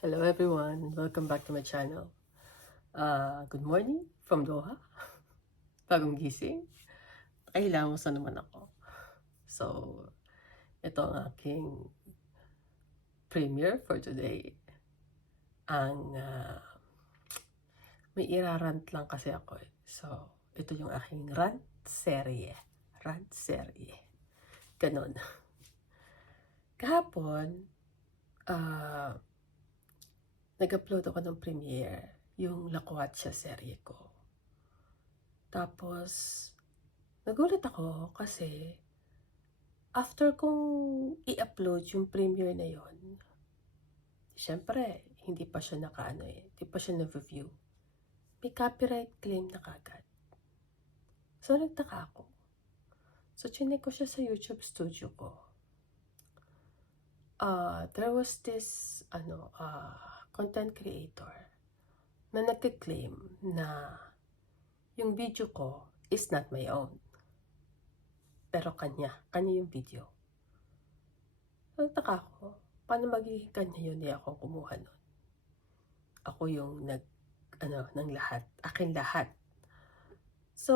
Hello everyone, welcome back to my channel. Good morning from Doha. Bagong gising. Kailangan sa naman ako. So, ito ang aking premiere for today. May irarant lang kasi ako eh. So, ito yung aking rant serye. Rant serye. Ganon. Kahapon, uh, nag-upload ako ng premiere, yung Lakwatsa serye ko. Tapos, nagulat ako kasi after kong i-upload yung premiere na yon, syempre, hindi pa siya hindi pa siya na-review. May copyright claim na kagad. So, nagtaka ako. So, chinek ko siya sa YouTube studio ko. There was this, content creator na nagka-claim na yung video ko is not my own. Pero kanya yung video. So, nagtaka ako. Paano magiging kanya yun? Hindi ako kumuha nun. Ako yung ng lahat. Akin lahat. So,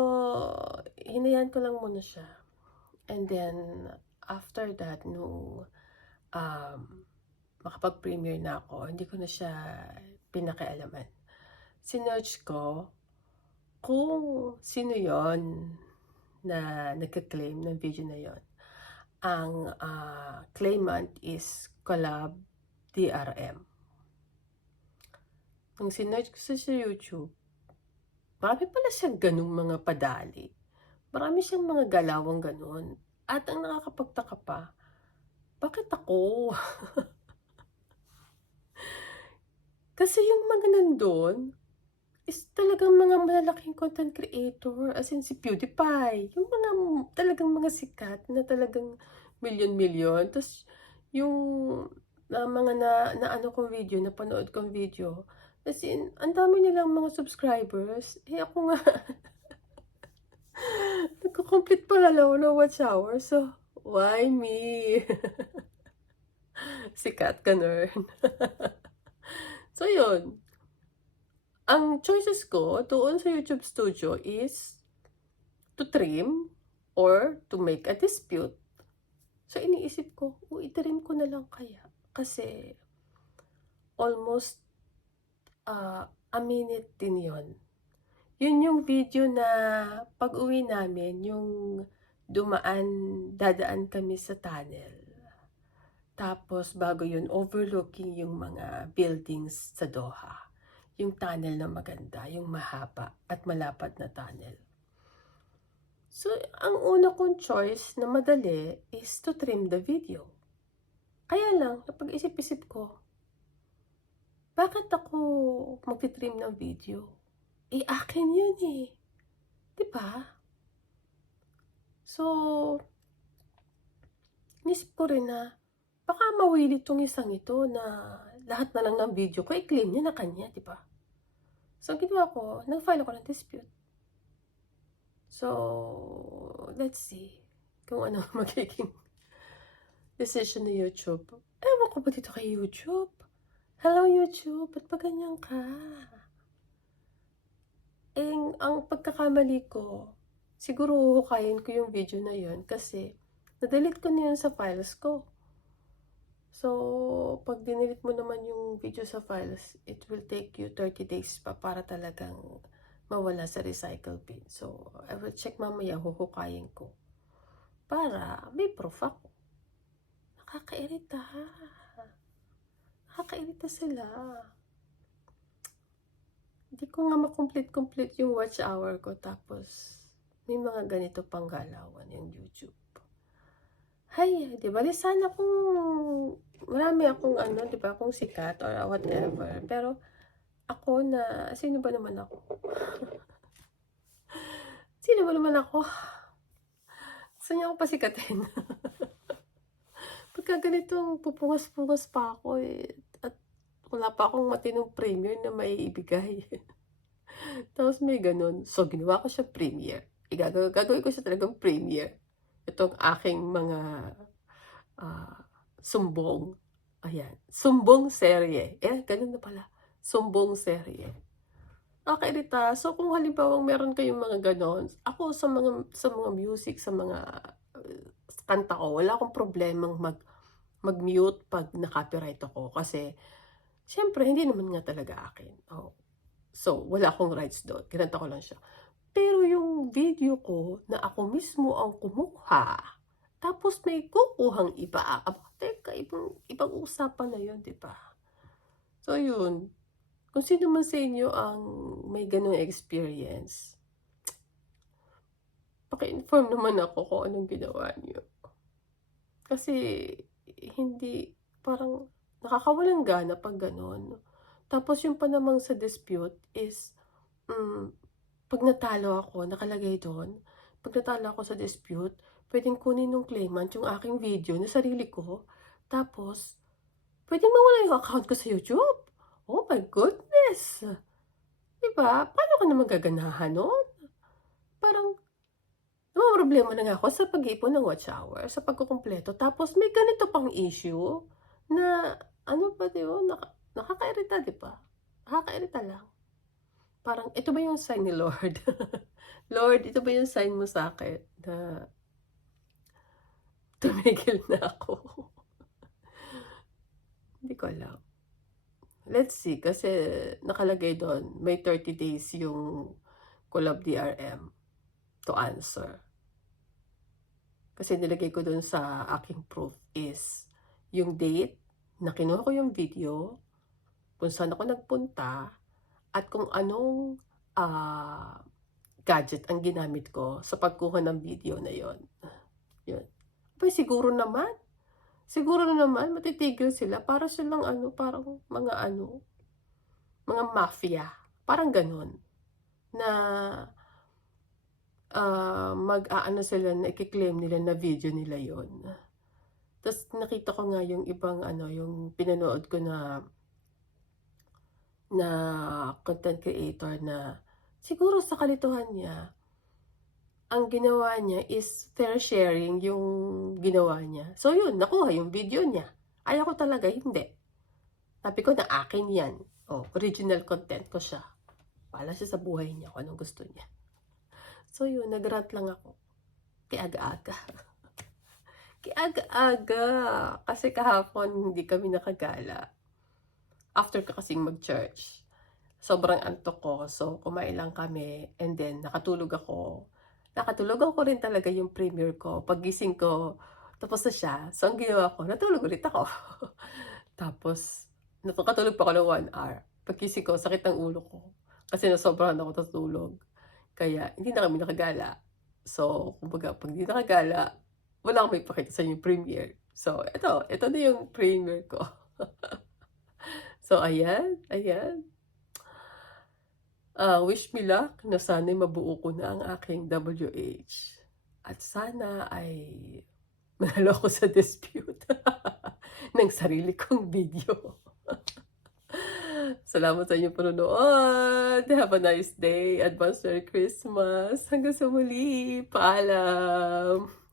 hinayan ko lang muna siya. And then, after that, nung makapag-premiere na ako, hindi ko na siya pinakialaman. Sinearch ko kung sino yon na nagka-claim ng video na yon. Ang claimant is Collab DRM. Nung sinearch ko sa YouTube, marami pala siyang ganung mga padali. Marami siyang mga galawang ganun. At ang nakakapagtaka pa, bakit ako? Kasi yung mga nandun is talagang mga malalaking content creator, as in si PewDiePie. Yung mga talagang mga sikat na talagang milyon-milyon. Tapos yung mga na kong video, napanood kong video, as in, ang dami nilang mga subscribers. Eh ako nga, nagko-complete pala ako ng watch hour. So, why me? Sikat ka, nerd. So, yun. Ang choices ko doon sa YouTube Studio is to trim or to make a dispute. So, iniisip ko, i-trim ko na lang kaya. Kasi, almost a minute din yon. Yun yung video na pag-uwi namin, yung dadaan kami sa tunnel. Tapos, bago yun, overlooking yung mga buildings sa Doha. Yung tunnel na maganda, yung mahaba at malapad na tunnel. So, ang una kong choice na madali is to trim the video. Kaya lang, napag-isip-isip ko, bakit ako magti-trim ng video? Eh, akin yun eh. Diba? So, nisip ko rin na, baka mawili tong isang ito na lahat na lang ng video ko, i-claim niya na kanya, diba? So, ginawa ko, nag-file ako ng dispute. So, let's see kung ano magiging decision ni YouTube. Ewan ko ba dito kay YouTube? Hello YouTube, ba't pa ganyan ka? Eh, ang pagkakamali ko, siguro huhukayin ko yung video na yun kasi na-delete ko na yun sa files ko. So, pag dinelete mo naman yung video sa files, it will take you 30 days pa para talagang mawala sa recycle bin. So, I will check mamaya, huhukayin ko. Para may proof ako. Nakakairita. Nakakairita sila. Hindi ko nga makomplete yung watch hour ko. Tapos, may mga ganito pang galawan yung YouTube. Hay, di ba? Sana kung marami akong di ba, kung sikat or whatever. Pero, ako na, sino ba naman ako? Sino ba naman ako? Gusto niya ako pasikatin. Pagka ganitong pupungas-pungas pa ako at wala pa akong matinong premiere na may ibigay. Tapos may ganun. So, ginawa ko siya premiere. Gagawin ko siya talagang premiere. Itong aking mga sumbong Ayan, sumbong serye. Ganun na pala, sumbong serye. Nakakairita. So, kung halimbawang meron kayong mga gano'n, ako sa mga music, sa mga, kanta ko, wala akong problemang mag-mute 'pag na-copyright ako kasi siyempre hindi naman nga talaga akin, oo. So, wala akong rights do'n, kinanta ko lang siya. Pero yung video ko na ako mismo ang kumuha, tapos may kukuhang iba, aba teka, ibang usapan na yun, 'di ba? So yun, kung sino man sa inyo ang may gano'ng experience, paki-inform naman ako kung anong ginawa niyo. Kasi hindi, parang nakakawalang gana 'pag gano'n. Tapos yung pa namang sa dispute is, hmm, 'pag natalo ako nakalagay dun, 'pag natalo ako sa dispute, puwedeng kunin nung claimant yung aking video na sarili ko, tapos puwedeng mawala yung account ko sa YouTube. Oh my goodness! 'Di ba? Paano ka naman gaganahan nun? Parang namomroblema na nga ako sa pag-iipon ng watch hour, sa pagkukumpleto, tapos may ganito pang issue na ano ba 'yun, nakakairita, 'di ba? Nakakairita lang. Parang ito ba yung sign ni Lord? Lord, ito ba yung sign mo sa'kin na tumigil na ako? Hindi ko alam. Let's see, kasi nakalagay dun may 30 days yung Collab DRM to answer. Kasi nilagay ko dun sa aking proof is yung date na kinuha ko yung video, kung saan ako nagpunta, at kung anong, gadget ang ginamit ko sa pagkuha ng video na yon. Yun. Aba'y siguro na naman matitigil sila, para silang ano, parang mga mafia, parang gano'n. Na, mag-aano sila na iki-claim nila na video nila yon. Tas nakita ko nga yung ibang ano, yung pinanood ko na content creator na siguro sa kalituhan niya, ang ginawa niya is fair sharing yung ginawa niya. So yun, nakuha yung video niya. Ayaw ko talaga, hindi. Sabi ko na akin yan. Oh, original content ko siya. Bahala siya sa buhay niya kung anong gusto niya. So yun, nag-rant lang ako. Kiaga-aga. Kiaga-aga. Kasi kahapon hindi kami nakagala. After ka kasing mag-church, sobrang antok ko. So kumain lang kami and then nakatulog ako. Nakatulog ako rin talaga yung premiere ko. Paggising ko, tapos na siya. So ang ginawa ko, natulog ulit ako. Tapos, nakatulog pa ako ng 1 hour. Paggising ko, sakit ng ulo ko. Kasi nasobrahan ako sa tulog. Kaya, hindi na kami nakagala. So, kumbaga, pag hindi nakagala, wala akong maipakita sa inyo premiere. So, ito na yung premiere ko. So, ayan. Wish me luck na sana'y mabuo ko na ang aking WH. At sana ay manalo ako sa dispute ng sarili kong video. Salamat sa inyong panonood. Have a nice day. Advance Merry Christmas. Hanggang sa muli. Paalam.